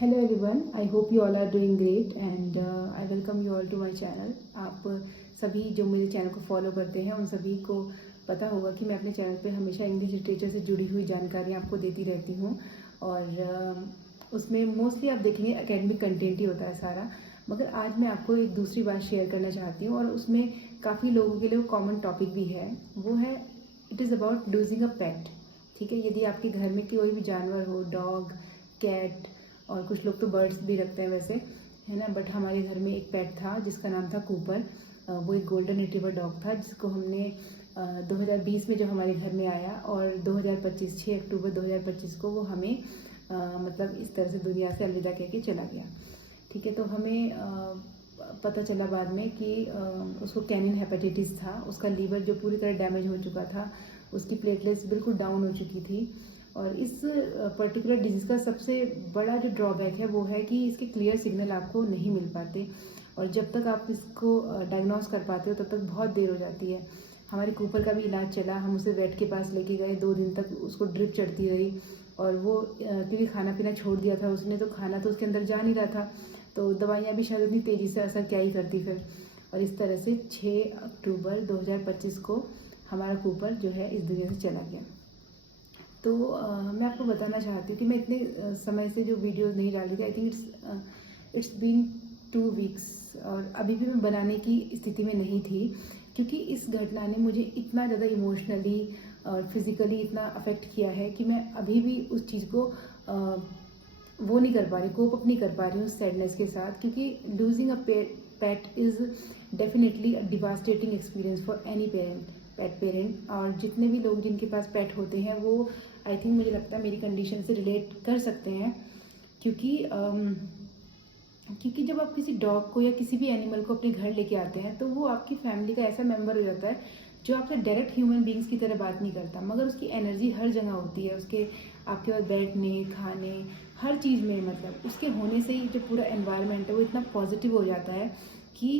Hello everyone, I hope you all are doing great and I welcome you all to my channel. आप सभी जो मेरे channel को follow करते हैं उन सभी को पता होगा कि मैं अपने चैनल पे हमेशा इंग्लिश लिटरेचर से जुड़ी हुई जानकारियाँ आपको देती रहती हूँ और उसमें मोस्टली आप देखेंगे एकेडमिक कंटेंट ही होता है सारा। मगर आज मैं आपको एक दूसरी बात शेयर करना चाहती हूँ और उसमें काफ़ी लोगों के लिए वो कॉमन टॉपिक भी है। वो है it is about losing a pet. ठीक है, यदि आपके घर में कोई भी जानवर हो, डॉग, कैट, और कुछ लोग तो बर्ड्स भी रखते हैं वैसे, है ना। बट हमारे घर में एक पेट था जिसका नाम था कूपर। वो एक गोल्डन रिट्रीवर डॉग था जिसको हमने 2020 में जब हमारे घर में आया और 2025 6 अक्टूबर 2025 को वो हमें मतलब इस तरह से दुनिया से अलविदा कह के चला गया। ठीक है, तो हमें पता चला बाद में कि उसको कैनिन हेपेटाइटिस था। उसका लीवर जो पूरी तरह डैमेज हो चुका था, उसकी प्लेटलेट्स बिल्कुल डाउन हो चुकी थी। और इस पर्टिकुलर डिजीज़ का सबसे बड़ा जो ड्रॉबैक है वो है कि इसके क्लियर सिग्नल आपको नहीं मिल पाते और जब तक आप इसको डायग्नोस कर पाते हो तब तक बहुत देर हो जाती है। हमारे कूपर का भी इलाज चला, हम उसे वेट के पास लेके गए, 2 दिन तक उसको ड्रिप चढ़ती रही और वो क्योंकि खाना पीना छोड़ दिया था उसने, तो खाना तो उसके अंदर जा नहीं रहा था, तो दवाइयाँ भी शायद उतनी तेज़ी से असर क्या ही करती फिर। और इस तरह से 6 अक्टूबर 2025 को हमारा कूपर जो है इस दुनिया से चला गया। तो मैं आपको बताना चाहती हूँ कि मैं इतने समय से जो वीडियोस नहीं डाल रही थी। I think it's been 2 weeks और अभी भी मैं बनाने की स्थिति में नहीं थी क्योंकि इस घटना ने मुझे इतना ज़्यादा इमोशनली और फिज़िकली इतना अफेक्ट किया है कि मैं अभी भी उस चीज़ को वो नहीं कर पा रही, कोप अप नहीं कर पा रही हूँ सैडनेस के साथ, क्योंकि losing a pet is definitely a devastating experience for any pet parent. और जितने भी लोग जिनके पास पेट होते हैं वो आई थिंक मुझे लगता है मेरी कंडीशन से रिलेट कर सकते हैं, क्योंकि क्योंकि जब आप किसी डॉग को या किसी भी एनिमल को अपने घर लेके आते हैं तो वो आपकी फैमिली का ऐसा मेंबर हो जाता है जो आपसे डायरेक्ट ह्यूमन बींग्स की तरह बात नहीं करता, मगर उसकी एनर्जी हर जगह होती है। उसके आपके पास बैठने, खाने, हर चीज़ में, मतलब उसके होने से ही जो पूरा एनवायरनमेंट है वो इतना पॉजिटिव हो जाता है कि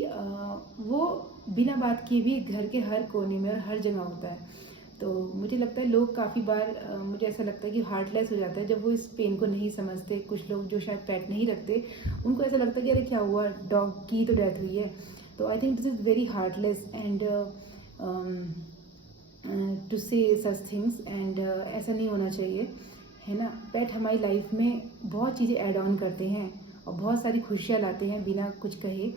वो बिना बात किए भी घर के हर कोने में और हर जगह होता है। तो मुझे लगता है लोग काफ़ी बार मुझे ऐसा लगता है कि हार्टलेस हो जाता है जब वो इस पेन को नहीं समझते। कुछ लोग जो शायद पेट नहीं रखते उनको ऐसा लगता है कि अरे क्या हुआ, डॉग की तो डेथ हुई है। तो I think this is very heartless and to say such things and ऐसा नहीं होना चाहिए, है ना। पेट हमारी लाइफ में बहुत चीज़ें ऐड ऑन करते हैं और बहुत सारी खुशियाँ लाते हैं बिना कुछ कहे।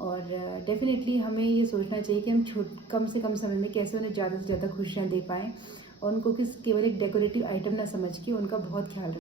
और डेफिनेटली हमें ये सोचना चाहिए कि हम कम से कम समय में कैसे उन्हें ज़्यादा से ज़्यादा खुशियाँ दे पाएँ और उनको केवल एक डेकोरेटिव आइटम ना समझ के उनका बहुत ख्याल रखें।